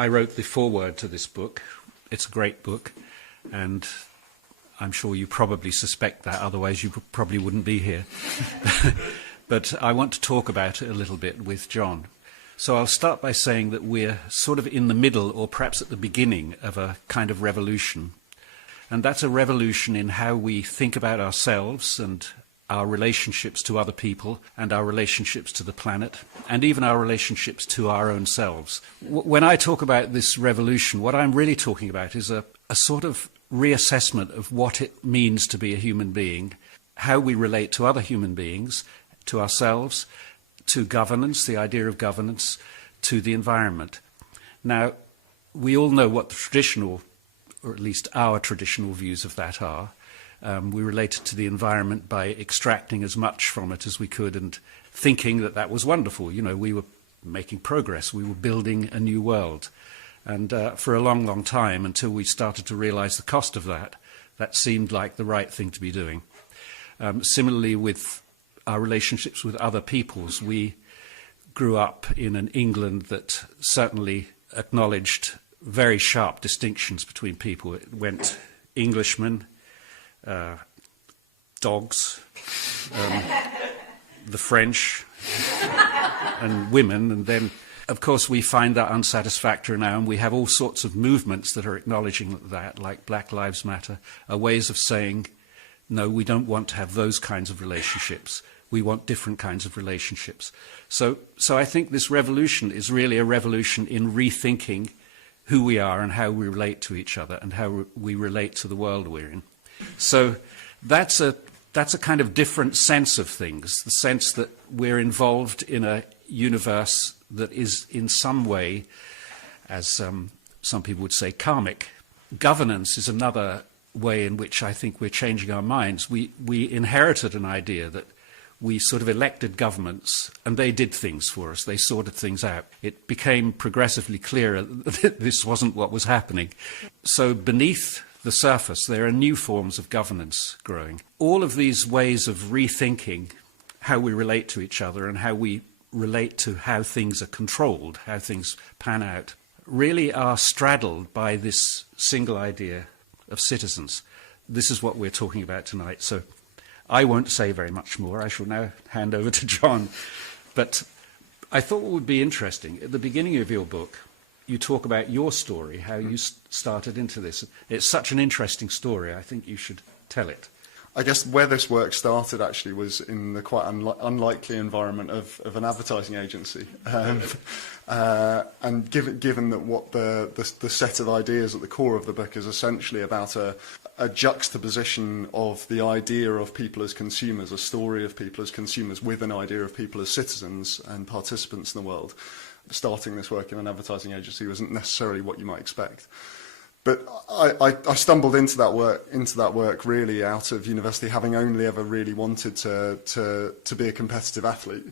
I wrote the foreword to this book. It's a great book, and I'm sure you probably suspect that, otherwise you probably wouldn't be here. But I want to talk about it a little bit with Jon. So I'll start by saying that we're sort of in the middle, or perhaps at the beginning, of a kind of revolution. And that's a revolution in how we think about ourselves and our relationships to other people and our relationships to the planet and even our relationships to our own selves. When I talk about this revolution, what I'm really talking about is a sort of reassessment of what it means to be a human being, how we relate to other human beings, to ourselves, to governance, the idea of governance, to the environment. Now, we all know what the traditional, or at least our traditional views of that are. We related to the environment by extracting as much from it as we could and thinking that that was wonderful. You know, we were making progress. We were building a new world. And for a long, long time, until we started to realize the cost of that, that seemed like the right thing to be doing. Similarly, with our relationships with other peoples, we grew up in an England that certainly acknowledged very sharp distinctions between people. It went Englishmen, dogs, the French, and women. And then, of course, we find that unsatisfactory now, and we have all sorts of movements that are acknowledging that, like Black Lives Matter, are ways of saying, no, we don't want to have those kinds of relationships. We want different kinds of relationships. So I think this revolution is really a revolution in rethinking who we are and how we relate to each other and how we relate to the world we're in. So that's a kind of different sense of things, the sense that we're involved in a universe that is in some way, as some people would say, karmic. Governance is another way in which I think we're changing our minds. We inherited an idea that we sort of elected governments and they did things for us. They sorted things out. It became progressively clearer that this wasn't what was happening. So beneath the surface, there are new forms of governance growing. All of these ways of rethinking how we relate to each other and how we relate to how things are controlled, how things pan out, really are straddled by this single idea of citizens. This is what we're talking about tonight. So I won't say very much more. I shall now hand over to Jon. But I thought what would be interesting, at the beginning of your book, you talk about your story, how you started into this. It's such an interesting story. I think you should tell it. I guess where this work started actually was in the quite unlikely environment of an advertising agency. And given that what the set of ideas at the core of the book is essentially about a juxtaposition of the idea of people as consumers, a story of people as consumers with an idea of people as citizens and participants in the world. Starting this work in an advertising agency wasn't necessarily what you might expect. But I stumbled into that work really out of university, having only ever really wanted to be a competitive athlete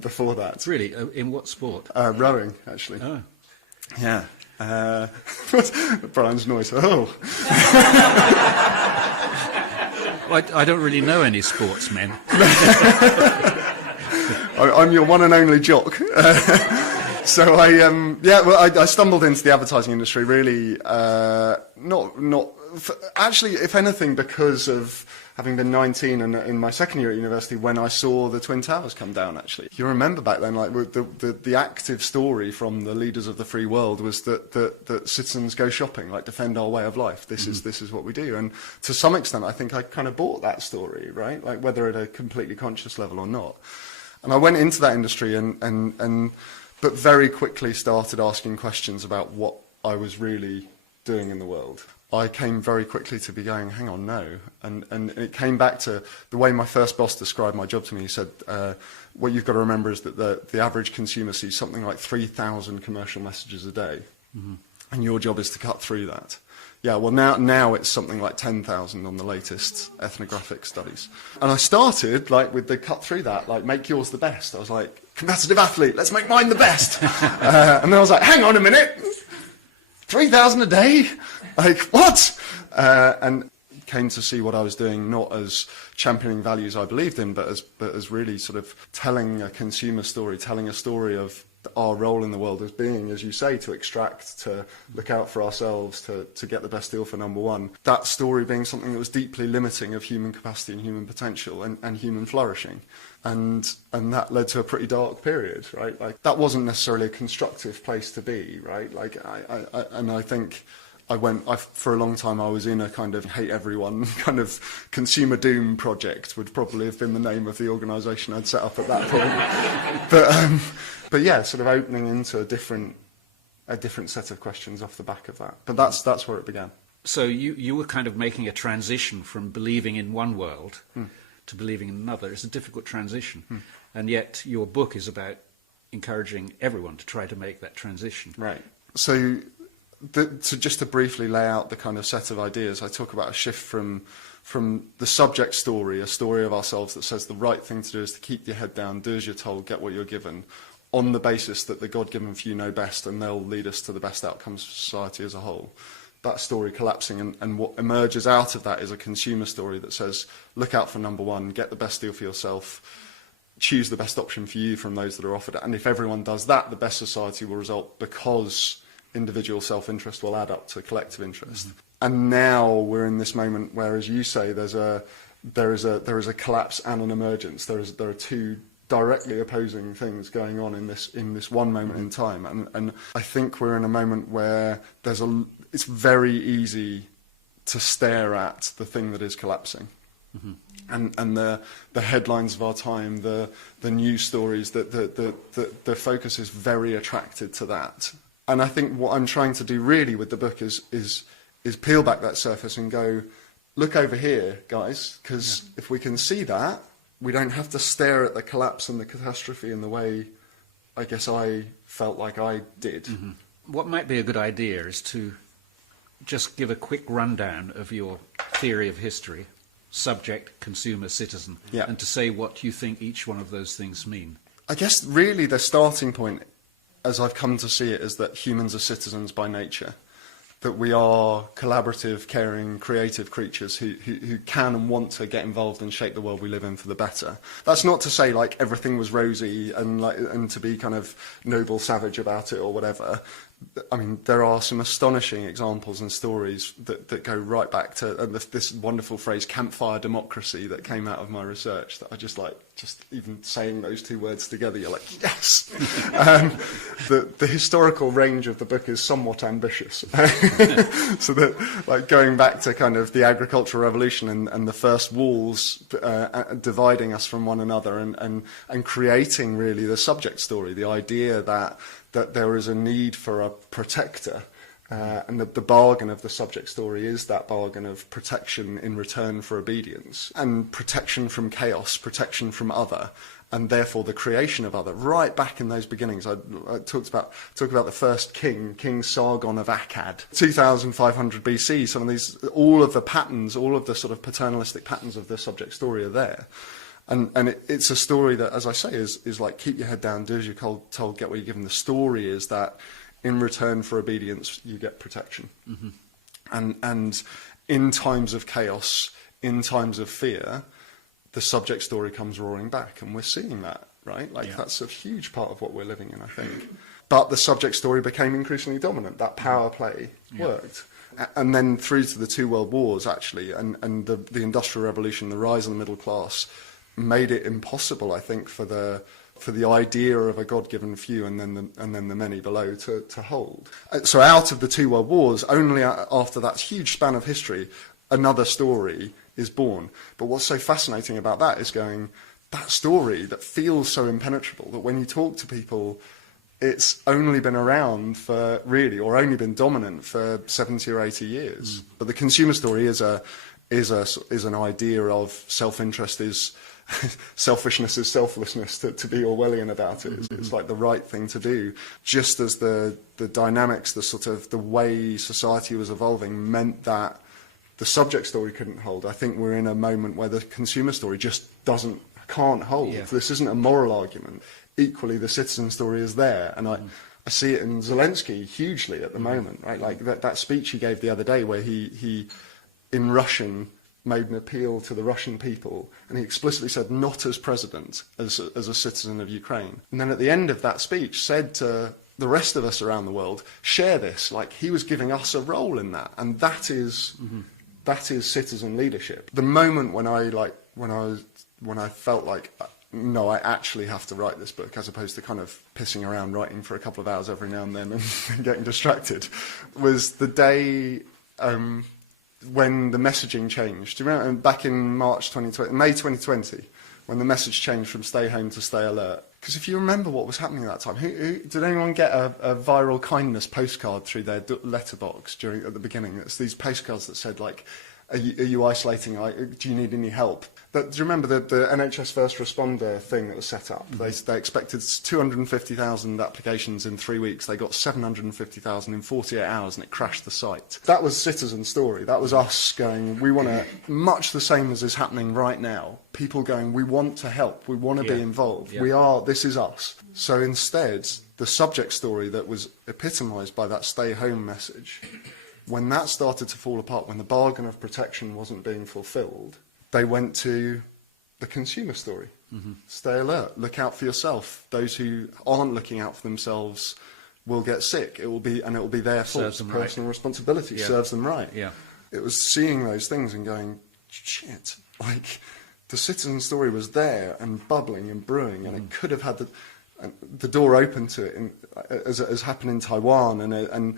before that. Really? In what sport? Rowing, actually. Oh. Yeah. Brian's noise. Oh. Well, I don't really know any sportsmen. I'm your one and only jock. So I stumbled into the advertising industry really, actually, if anything, because of having been 19 and in my second year at university when I saw the Twin Towers come down, actually. You remember back then, like the active story from the leaders of the free world was that citizens go shopping, like defend our way of life. This is what we do. And to some extent, I think I kind of bought that story, right? Like whether at a completely conscious level or not. And I went into that industry but very quickly started asking questions about what I was really doing in the world. I came very quickly to be going, hang on, no. And it came back to the way my first boss described my job to me. He said, what you've got to remember is that the average consumer sees something like 3,000 commercial messages a day. Mm-hmm. And your job is to cut through that. Yeah, well, now it's something like 10,000 on the latest ethnographic studies. And I started, like, with the cut through that, like, make yours the best. I was like, competitive athlete, let's make mine the best. And then I was like, hang on a minute, 3,000 a day? Like, what? And came to see what I was doing not as championing values I believed in, but as really sort of telling a consumer story, telling a story of our role in the world as being, as you say, to extract, to look out for ourselves, to get the best deal for number one. That story being something that was deeply limiting of human capacity and human potential and human flourishing. And that led to a pretty dark period, right? Like, that wasn't necessarily a constructive place to be, right? Like, I think for a long time I was in a kind of hate everyone kind of consumer doom project, would probably have been the name of the organisation I'd set up at that point. But yeah, sort of opening into a different set of questions off the back of that. But that's where it began. So you were kind of making a transition from believing in one world to believing in another. It's a difficult transition. And yet your book is about encouraging everyone to try to make that transition. Right. So just to briefly lay out the kind of set of ideas, I talk about a shift from the subject story, a story of ourselves that says the right thing to do is to keep your head down, do as you're told, get what you're given, on the basis that the God-given few know best and they'll lead us to the best outcomes for society as a whole. That story collapsing, and what emerges out of that is a consumer story that says, look out for number one, get the best deal for yourself, choose the best option for you from those that are offered. And if everyone does that, the best society will result, because individual self-interest will add up to collective interest. And now we're in this moment where, as you say, there is a collapse and an emergence. There are two directly opposing things going on in this one moment in time, and I think we're in a moment where it's very easy to stare at the thing that is collapsing, and the headlines of our time, the news stories, the focus is very attracted to that. And I think what I'm trying to do really with the book is peel back that surface and go, look over here, guys, because if we can see that, we don't have to stare at the collapse and the catastrophe in the way I guess I felt like I did. What might be a good idea is to just give a quick rundown of your theory of history, subject, consumer, citizen, and to say what you think each one of those things mean. I guess really the starting point, as I've come to see it, is that humans are citizens by nature. That we are collaborative, caring, creative creatures who can and want to get involved and shape the world we live in for the better. That's not to say like everything was rosy and to be kind of noble savage about it or whatever. I mean, there are some astonishing examples and stories that go right back to this wonderful phrase, campfire democracy, that came out of my research that I just even saying those two words together, you're like, yes! The historical range of the book is somewhat ambitious. So that, like, going back to kind of the agricultural revolution and the first walls dividing us from one another and creating really the subject story, the idea that there is a need for a protector, and the bargain of the subject story is that bargain of protection in return for obedience, and protection from chaos, protection from other, and therefore the creation of other. Right back in those beginnings, I talk about the first King Sargon of Akkad, 2500 BC. Some of these, all of the patterns, all of the sort of paternalistic patterns of the subject story are there. And it's a story that, as I say, is like, keep your head down, do as you're told, get what you're given. The story is that in return for obedience, you get protection. And in times of chaos, in times of fear, the subject story comes roaring back. And we're seeing that, right? Like, that's a huge part of what we're living in, I think. But the subject story became increasingly dominant. That power play worked. And then through to the two world wars, actually, and the Industrial Revolution, the rise of the middle class, made it impossible, I think, for the idea of a God-given few and then the many below to hold. So out of the two world wars, only after that huge span of history, another story is born. But what's so fascinating about that is going, that story that feels so impenetrable, that when you talk to people, it's only been around for really, or only been dominant for 70 or 80 years. But the consumer story is an idea of self-interest, is selfishness is selflessness, to be Orwellian about it. It's like the right thing to do. Just as the dynamics, the sort of the way society was evolving meant that the subject story couldn't hold. I think we're in a moment where the consumer story just can't hold. This isn't a moral argument. Equally, the citizen story is there, and I see it in Zelensky hugely at the moment, right? Like that speech he gave the other day where he in Russian made an appeal to the Russian people, and he explicitly said, not as president, as a citizen of Ukraine. And then at the end of that speech said to the rest of us around the world, share this. Like, he was giving us a role in that, and that is citizen leadership. The moment when I felt like, no, I actually have to write this book, as opposed to kind of pissing around writing for a couple of hours every now and then and getting distracted, was the day when the messaging changed. Do you remember back in May 2020, when the message changed from stay home to stay alert? Because if you remember what was happening at that time, did anyone get a viral kindness postcard through their letterbox at the beginning? It's these postcards that said, like, are you isolating? Do you need any help? Do you remember the NHS First Responder thing that was set up? Mm-hmm. They expected 250,000 applications in 3 weeks. They got 750,000 in 48 hours, and it crashed the site. That was Citizen Story. That was us going, we want to, much the same as is happening right now, people going, we want to help, we want to be involved, this is us. So instead, the subject story that was epitomised by that stay home message, when that started to fall apart, when the bargain of protection wasn't being fulfilled, they went to the consumer story. Mm-hmm. Stay alert, look out for yourself. Those who aren't looking out for themselves will get sick. It will be their fault. Personal responsibility serves them right. Yeah. It was seeing those things and going, shit, like the Citizen Story was there and bubbling and brewing, and it could have had the door open to it, as happened in Taiwan, and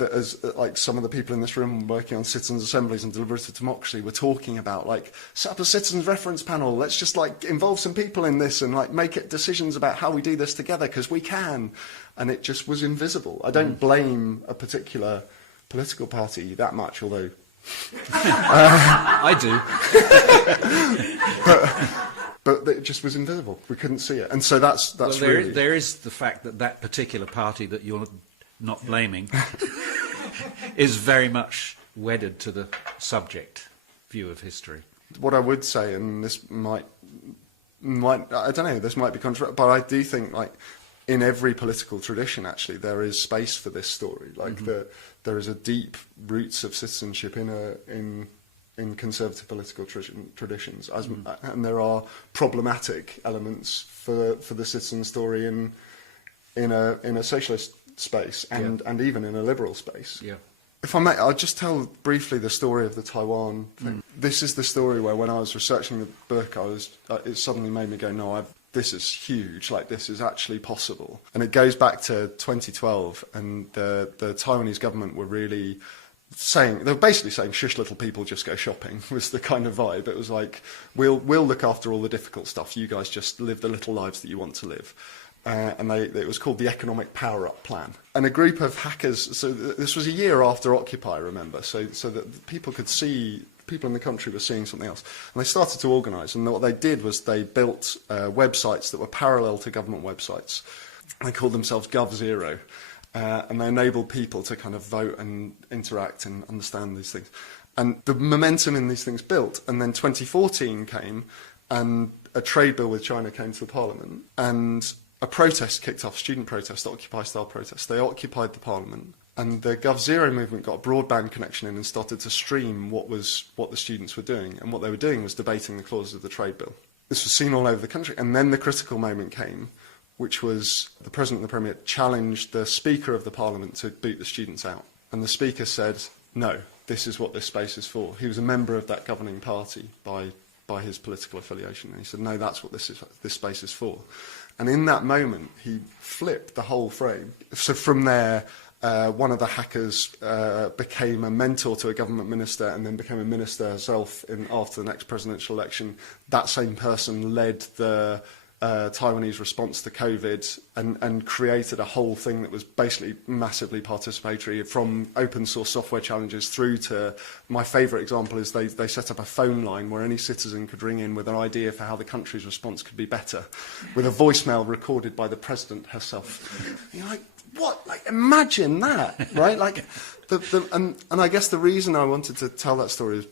as like some of the people in this room working on citizens' assemblies and deliberative democracy were talking about, like, set up a citizens' reference panel. Let's just like involve some people in this and like make it decisions about how we do this together, because we can. And it just was invisible. I don't blame a particular political party that much, although I do. But it just was invisible. We couldn't see it. And so that's really... There is the fact that particular party that you're not blaming is very much wedded to the subject view of history. What I would say, and this might I don't know, this might be controversial, but I do think, like, in every political tradition, actually, there is space for this story. Like, there is a deep roots of citizenship in conservative political traditions, and there are problematic elements for the citizen story in a socialist space and even in a liberal space. Yeah. If I may, I'll just tell briefly the story of the Taiwan thing. This is the story where, when I was researching the book, it suddenly made me go, no, this is huge, like, this is actually possible. And it goes back to 2012, and the Taiwanese government were really they were basically saying, shush little people, just go shopping, was the kind of vibe. It was like, we'll look after all the difficult stuff, you guys just live the little lives that you want to live. And it was called the Economic Power-Up Plan. And a group of hackers, so this was a year after Occupy, remember, so that people could see, people in the country were seeing something else. And they started to organise, and what they did was they built websites that were parallel to government websites. They called themselves GovZero. And they enabled people to kind of vote and interact and understand these things. And the momentum in these things built. And then 2014 came, and a trade bill with China came to the parliament, and a protest kicked off, student protest, Occupy-style protest. They occupied the parliament, and the GovZero movement got a broadband connection in and started to stream what the students were doing. And what they were doing was debating the clauses of the trade bill. This was seen all over the country. And then the critical moment came, which was the President and the Premier challenged the Speaker of the Parliament to boot the students out. And the Speaker said, no, this is what this space is for. He was a member of that governing party by his political affiliation. And he said, no, that's what this space is for. And in that moment, he flipped the whole frame. So from there, one of the hackers became a mentor to a government minister, and then became a minister herself after the next presidential election. That same person led the Taiwanese response to COVID and created a whole thing that was basically massively participatory, from open source software challenges through to, my favourite example is they set up a phone line where any citizen could ring in with an idea for how the country's response could be better, with a voicemail recorded by the President herself. You're like, what? Like, imagine that, right? Like, and I guess the reason I wanted to tell that story is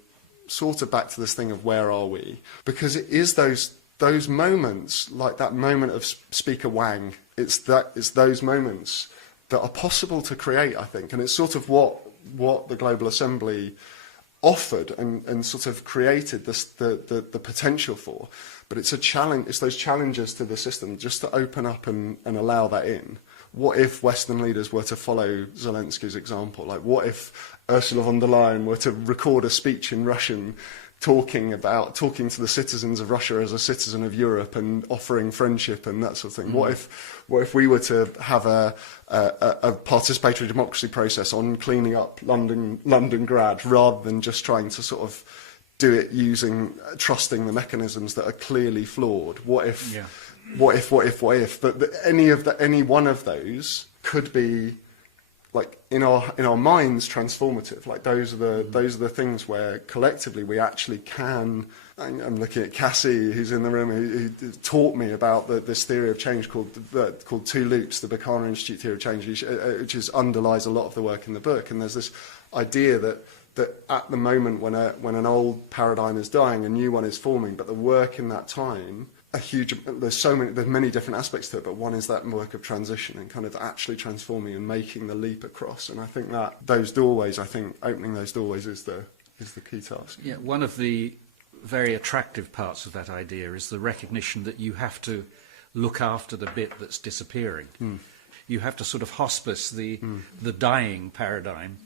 sort of back to this thing of where are we? Because it is those moments, like that moment of Speaker Wang, it's those moments that are possible to create, I think. And it's sort of what the Global Assembly offered and sort of created this, the potential for. But it's a challenge. It's those challenges to the system just to open up and allow that in. What if Western leaders were to follow Zelensky's example? Like, what if Ursula von der Leyen were to record a speech in Russian talking to the citizens of Russia as a citizen of Europe and offering friendship and that sort of thing? What if we were to have a participatory democracy process on cleaning up Londongrad rather than just trying to sort of do it trusting the mechanisms that are clearly flawed? What if? Yeah. What if? But any one of those could be, like, in our minds, transformative. Like, those are the things where collectively we actually can. I'm looking at Cassie, who's in the room, who taught me about this theory of change called Two Loops, the Buchanan Institute theory of change, which underlies a lot of the work in the book. And there's this idea that at the moment when an old paradigm is dying, a new one is forming, but the work in that time. There's many different aspects to it, but one is that work of transition and kind of actually transforming and making the leap across. And I think that opening those doorways is the key task. Yeah, one of the very attractive parts of that idea is the recognition that you have to look after the bit that's disappearing. You have to sort of hospice the dying paradigm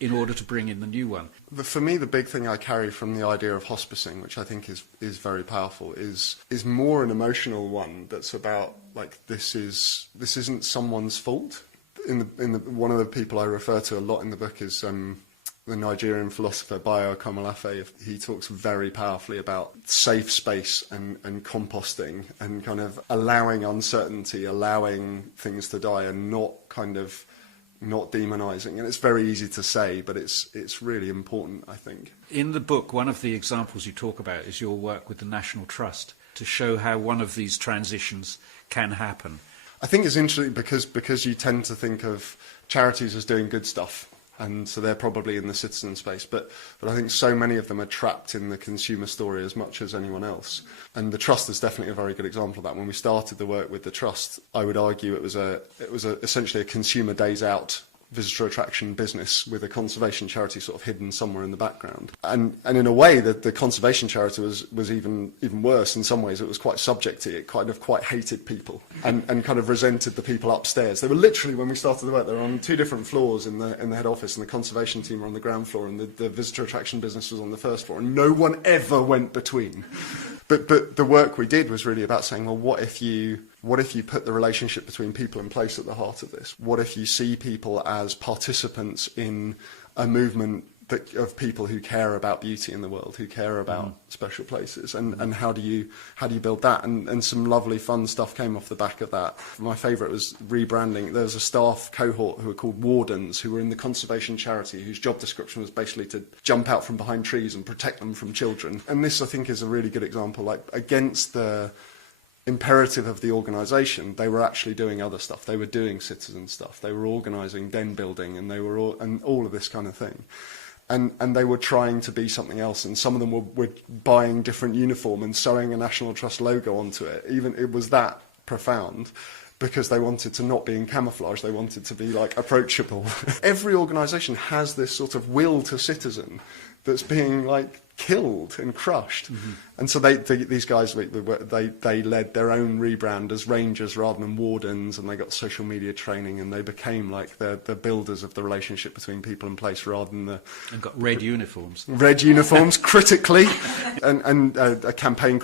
in order to bring in the new one. For me, the big thing I carry from the idea of hospicing, which I think is very powerful, is more an emotional one. That's about, like, this isn't someone's fault. One of the people I refer to a lot in the book is the Nigerian philosopher Bayo Akomolafe. He talks very powerfully about safe space and composting and kind of allowing uncertainty, allowing things to die, and not demonising. And it's very easy to say, but it's really important, I think. In the book, one of the examples you talk about is your work with the National Trust to show how one of these transitions can happen. I think it's interesting because you tend to think of charities as doing good stuff, and so they're probably in the citizen space, but I think so many of them are trapped in the consumer story as much as anyone else. And the Trust is definitely a very good example of that. When we started the work with the Trust, I would argue it was essentially a consumer days out visitor attraction business with a conservation charity sort of hidden somewhere in the background. And in a way, the conservation charity was even worse. In some ways, it was quite subjecty. It kind of quite hated people and kind of resented the people upstairs. They were literally, when we started the work, they were on two different floors in the head office, and the conservation team were on the ground floor, and the visitor attraction business was on the first floor, and no one ever went between. But the work we did was really about saying, well, what if you put the relationship between people and place at the heart of this? What if you see people as participants in a movement of people who care about beauty in the world, who care about special places, and how do you build that? And some lovely fun stuff came off the back of that. My favourite was rebranding. There was a staff cohort who were called wardens, who were in the conservation charity, whose job description was basically to jump out from behind trees and protect them from children. And this, I think, is a really good example. Like, against the imperative of the organisation, they were actually doing other stuff. They were doing citizen stuff. They were organising den building, and all of this kind of thing. And they were trying to be something else, and some of them were buying different uniform and sewing a National Trust logo onto it. Even it was that profound, because they wanted to not be in camouflage. They wanted to be, like, approachable. Every organisation has this sort of will to citizen that's being, like, killed and crushed. And so these guys, they led their own rebrand as rangers rather than wardens, and they got social media training, and they became, like, the builders of the relationship between people and place rather than and got red uniforms. Red uniforms, critically, and a campaign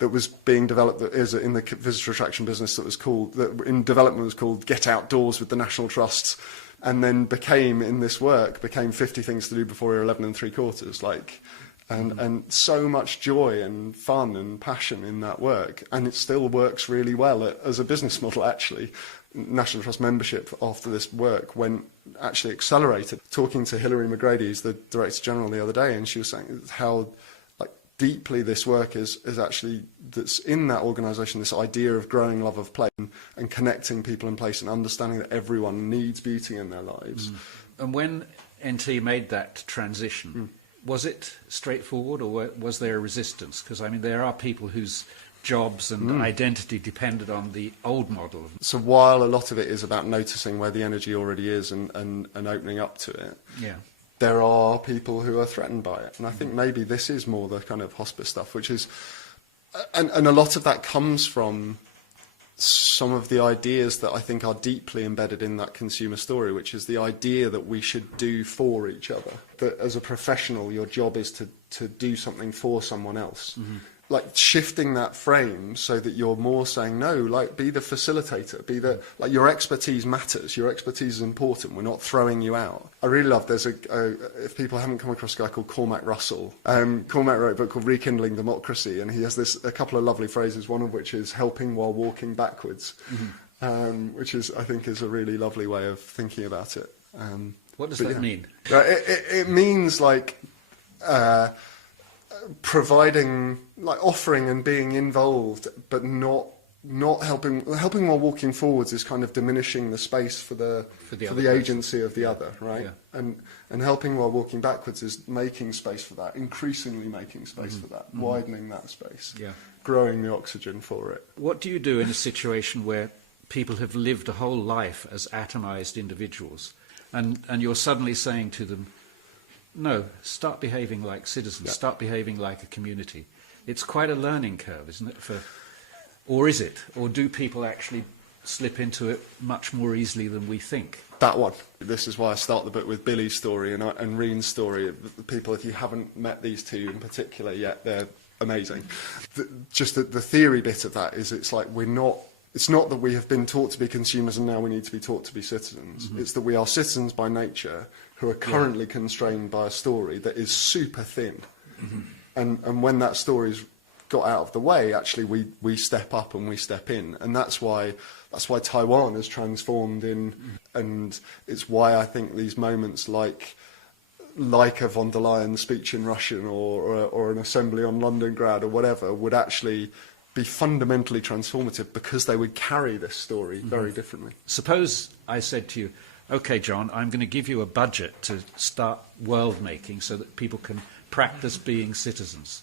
that was being developed that is in the visitor attraction business that in development was called Get Outdoors with the National Trusts. And then became 50 Things to Do Before You're 11 3/4, like, and so much joy and fun and passion in that work, and it still works really well as a business model. Actually, National Trust membership after this work went actually accelerated. Talking to Hilary McGrady, who's the Director General, the other day, and she was saying how, like, deeply this work is actually, that's in that organisation, this idea of growing love of place and connecting people in place and understanding that everyone needs beauty in their lives. And when NT made that transition, was it straightforward, or was there a resistance? Because, I mean, there are people whose jobs and identity depended on the old model. So while a lot of it is about noticing where the energy already is and opening up to it, there are people who are threatened by it. And I think maybe this is more the kind of hospice stuff, which is, and a lot of that comes from some of the ideas that I think are deeply embedded in that consumer story, which is the idea that we should do for each other. That as a professional, your job is to do something for someone else. Mm-hmm. Like shifting that frame so that you're more saying, no, like be the facilitator, be the, like your expertise matters, your expertise is important, we're not throwing you out. I really love, there's if people haven't come across a guy called Cormac Russell, Cormac wrote a book called Rekindling Democracy, and he has a couple of lovely phrases, one of which is helping while walking backwards, which is, I think, is a really lovely way of thinking about it. What does that mean? It means like, providing, like offering and being involved, but not helping while walking forwards is kind of diminishing the space for the agency of the other, right? Yeah. And helping while walking backwards is making space for that, increasingly making space for that, widening that space, growing the oxygen for it. What do you do in a situation where people have lived a whole life as atomized individuals, and you're suddenly saying to them, no, start behaving like citizens, start behaving like a community? It's quite a learning curve, isn't it? Or is it? Or do people actually slip into it much more easily than we think? That one. This is why I start the book with Billy's story and Reen's story. People, if you haven't met these two in particular yet, they're amazing. The theory bit of that is it's like it's not that we have been taught to be consumers and now we need to be taught to be citizens. Mm-hmm. It's that we are citizens by nature who are currently constrained by a story that is super thin. Mm-hmm. And when that story's got out of the way, actually we step up and we step in. And that's why Taiwan has transformed and it's why I think these moments like a von der Leyen speech in Russian or an assembly on Londongrad or whatever would actually be fundamentally transformative because they would carry this story very differently. Suppose I said to you, OK, Jon, I'm going to give you a budget to start world making so that people can practice being citizens.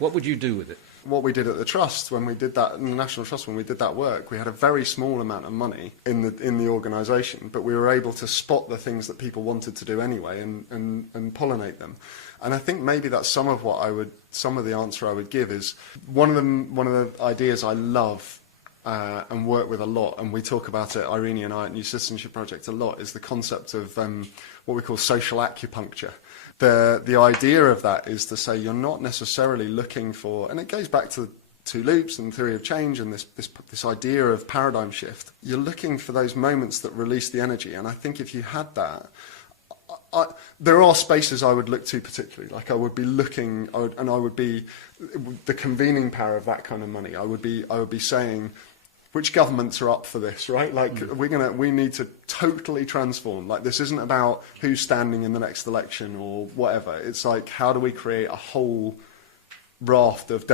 What would you do with it? What we did at the Trust, when we did that, in the National Trust, when we did that work, we had a very small amount of money in the organisation, but we were able to spot the things that people wanted to do anyway and pollinate them. And I think maybe that's some of the answer I would give is one of the ideas I love and work with a lot, and we talk about it, Irene and I at New Citizenship Project a lot, is the concept of what we call social acupuncture. The idea of that is to say you're not necessarily looking for, and it goes back to two loops and theory of change and this idea of paradigm shift. You're looking for those moments that release the energy, and I think if you had that, there are spaces I would look to particularly. Like I would be looking, I would be the convening power of that kind of money. I would be saying, which governments are up for this, right? Like we need to totally transform. Like this isn't about who's standing in the next election or whatever. It's like how do we create a whole raft of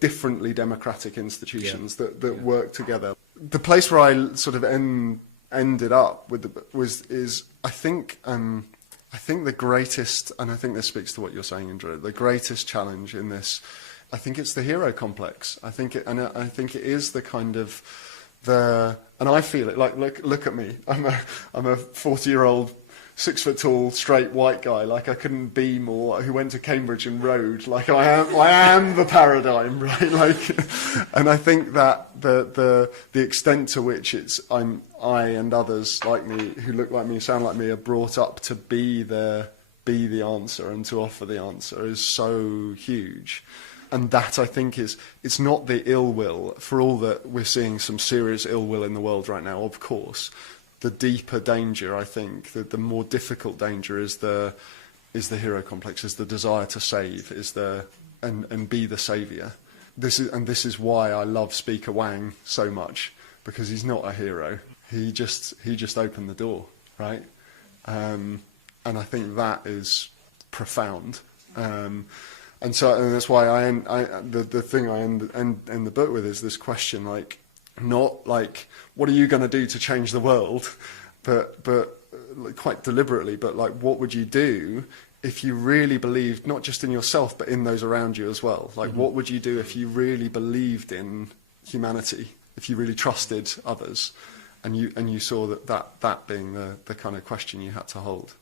differently democratic institutions that work together. The place where I sort of ended up with is I think the greatest, and I think this speaks to what you're saying, Indra, the greatest challenge in this, I think it's the hero complex. I think it is the kind of and I feel it. Like look at me. I'm a 40-year-old, 6 foot tall, straight white guy. Like I couldn't be more. Who went to Cambridge and rode. Like I am the paradigm, right? Like, and I think that the extent to which I and others like me who look like me, sound like me, are brought up to be the answer and to offer the answer is so huge. And that, I think, it's not the ill will, for all that we're seeing some serious ill will in the world right now, of course. The deeper danger, I think, the more difficult danger is the hero complex, is the desire to save, and be the saviour. This is why I love Speaker Wang so much, because he's not a hero. He just opened the door, right? And I think that is profound. And that's why the thing I end the book with is this question, like, not like, what are you going to do to change the world, but quite deliberately, but like, what would you do if you really believed not just in yourself, but in those around you as well? Like, what would you do if you really believed in humanity, if you really trusted others, and you saw that being the kind of question you had to hold?